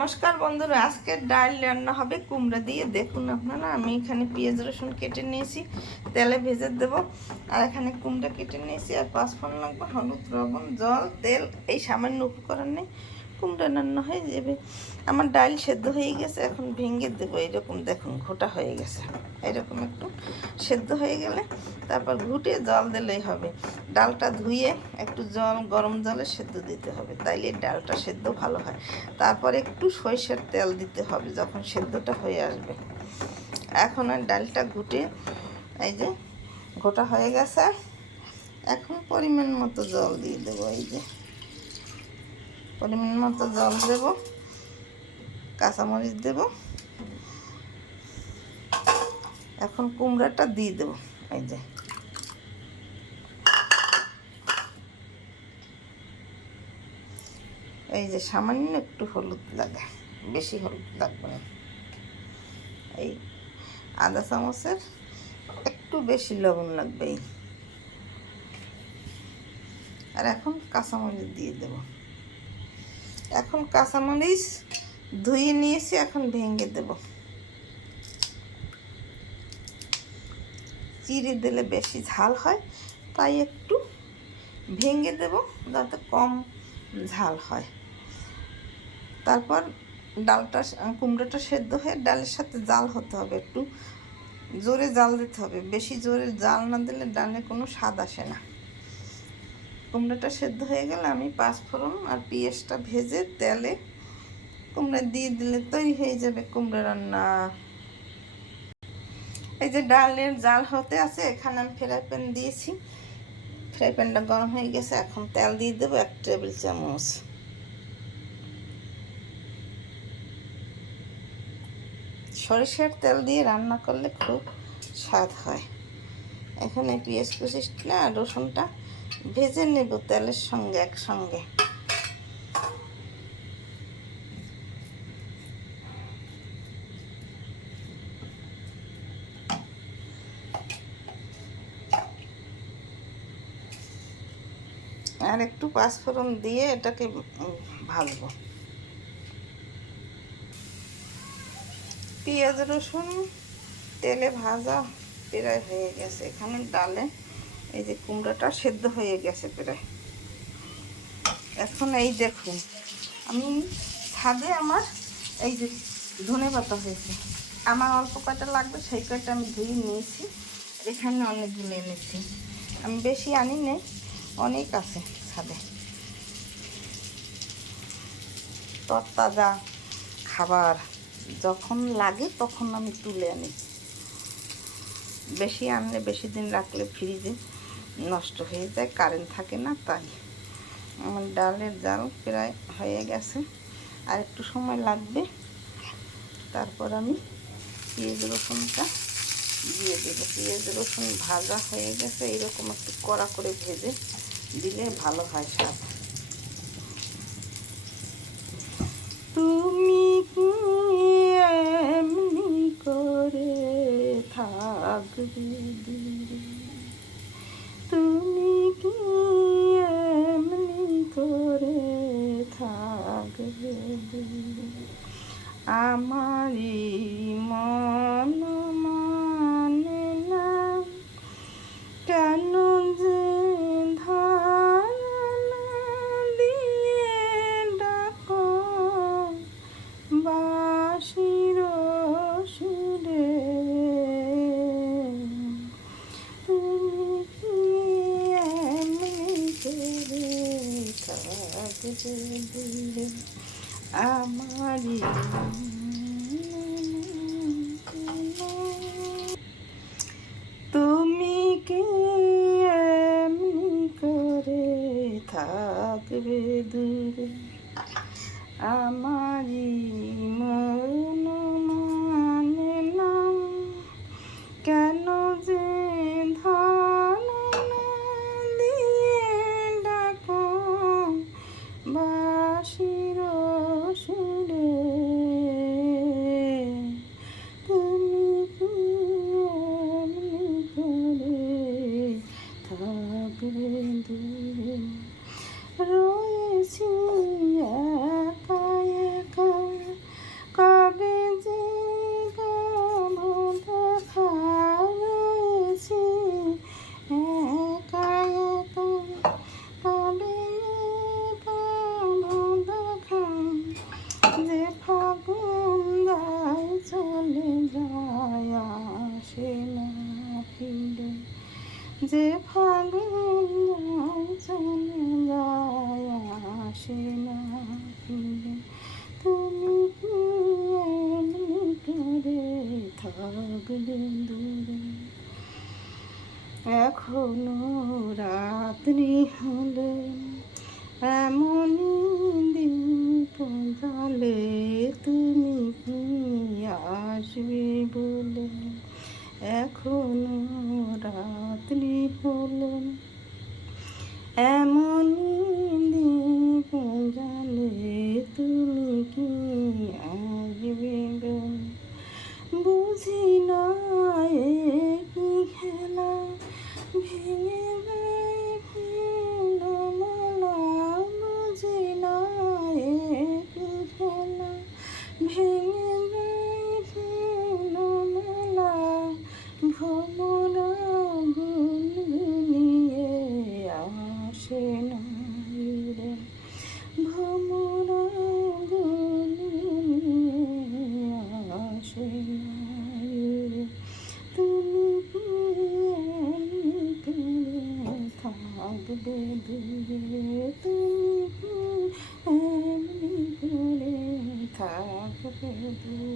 নমস্কার বন্ধুরা, আজকের ডাল রান্না হবে কুমড়া দিয়ে। দেখুন আপনারা, আমি এখানে পেঁয়াজ রসুন কেটে নিয়েছি, তেলে ভেজে দেব। আর এখানে কুমড়া কেটে নিয়েছি, আর পাঁচফোড়ন লাগবে, হলুদ, লবণ, জল, তেল, এই সামান্য উপকরণ নেই, কুমড়া রান্না হয়ে যাবে। আমার ডাল সেদ্ধ হয়ে গেছে, এখন ভেঙে দেবো। এইরকম দেখুন ঘোটা হয়ে গেছে, এরকম একটু সেদ্ধ হয়ে গেলে তারপর ঘুটে জল দিলেই হবে। ডালটা ধুয়ে একটু জল, গরম জলে সেদ্ধ দিতে হবে, তাইলে ডালটা সেদ্ধ ভালো হয়। তারপর একটু সরিষার তেল দিতে হবে যখন সেদ্ধটা হয়ে আসবে। এখন আর ডালটা ঘুটে, এই যে ঘোটা হয়ে গেছে, এখন পরিমাণ মতো জল দিয়ে দেবো। এই যে পরিমাণ মতো জল দেব, কাঁচামরিচ দেব, এখন কুমড়াটা দিয়ে দেব। এই যে সামান্য একটু হলুদ লাগে, বেশি হলুদ লাগবে না। এই আধা চামচের একটু বেশি লবণ লাগবে। আর এখন কাঁচামরিচ দিয়ে দেব। এখন কাঁচামরিচ ধুয়ে নিয়েছি, এখন ভেঙে দেব। চিড়ে দিলে বেশি ঝাল হয়, তাই একটু ভেঙে দেব যাতে কম ঝাল হয়। তারপর ডালটা, কুমড়োটা সেদ্ধ হয়ে ডালের সাথে জাল হতে হবে, একটু জোরে জাল দিতে হবে। বেশি জোরে জাল না দিলে ডালে কোনো স্বাদ আসে না। কুমড়োটা সেদ্ধ হয়ে গেলে আমি পাঁচফোড়ন আর পেঁয়াজটা ভেজে তেলে কুমড়া দিয়ে দিলে তৈরি হয়ে যাবে কুমড়া রান্না। এই যে ডালের জাল হতে আছে, এখানে আমি ফ্রাই প্যান দিয়েছি, ফ্রাই প্যানটা গরম হয়ে গেছে। এখন তেল দিয়ে দেবো 1 টেবিল চামচ। সরিষার তেল দিয়ে রান্না করলে খুব স্বাদ হয়। এখানে পেঁয়াজ কুচিটা আর রসুনটা ভেজে নেব তেলের সঙ্গে একসঙ্গে। আর একটু পাঁচফোড়ন দিয়ে এটাকে ভাজবো। পেঁয়াজ রসুন তেলে ভাজা প্রায় হয়ে গেছে। এখানে ডালে এই যে কুমড়োটা সেদ্ধ হয়ে গেছে প্রায়। এখন এই দেখুন, আমি ছাদে আমার এই যে ধনেপাতা হয়েছে, আমার অল্প কয়টা লাগবে সেই কয়টা আমি ধুয়ে নিয়েছি। এখানে অনেকগুলো এনেছি, আমি বেশি আনি নেই, অনেক আছে ছাদে। তরতাজা খাবার যখন লাগে তখন আমি তুলে আনি। বেশি আনলে বেশি দিন রাখলে ফ্রিজে নষ্ট হয়ে যায়, কারেন্ট থাকে না। তাই আমার ডালের জাল প্রায় হয়ে গেছে, আর একটু সময় লাগবে। তারপর আমি পেঁয়াজ রসুনটা দিয়ে দেবো। পেঁয়াজ রসুন ভাজা হয়ে গেছে, এইরকম একটু কড়া করে ভেজে দিলে ভালো হয় স্বাদ। তুমি কি এমনি করে থাকবে দূরে, তুমি কি এমনি করে থাকবে দূরে, আমারই মন মানে না, কেন যে ধারণা দিয়ে ডাকো বাঁশির সুরে, তুমি কি এমনি করে থাকবে দূরে, আমারই তুমি কি এমনি করে থাকবে দূরে, আমারই মন মানে না, কেন যে ধারণা দিয়ে ডাকো বাঁশির সুরে, তুমি কি এমনি করে থাকবে দূরে, রয়েছি একা একা ফাগুন যায় চলে যায় আসে না ফিরে, যে ফাগুন যায় চলে যায় আসে না ফিরে, তুমি কি এমনি করে থাকবে দূরে। এখনো রাত্রি হলে এমনই দীপ জ্বলে, তুমি কি আসবে বলে। এখনো রাত্রি হলে এমনই দীপ জ্বলে, তুমি কি আসবে বলে। বুঝি না এ কি খেলা, ভেঙে যায় ফুলমালা, বুঝি না এ কি খেলা, ভেঙে যায় ফুলমালা, ভোমরা গুনগুনিয়ে আসে না রে, ভোমরা গুনগুনিয়ে আসে না রে, তুমি কি এমনি করে থাকবে দূরে, তুমি কি এমনি করে থাকবে দূরে।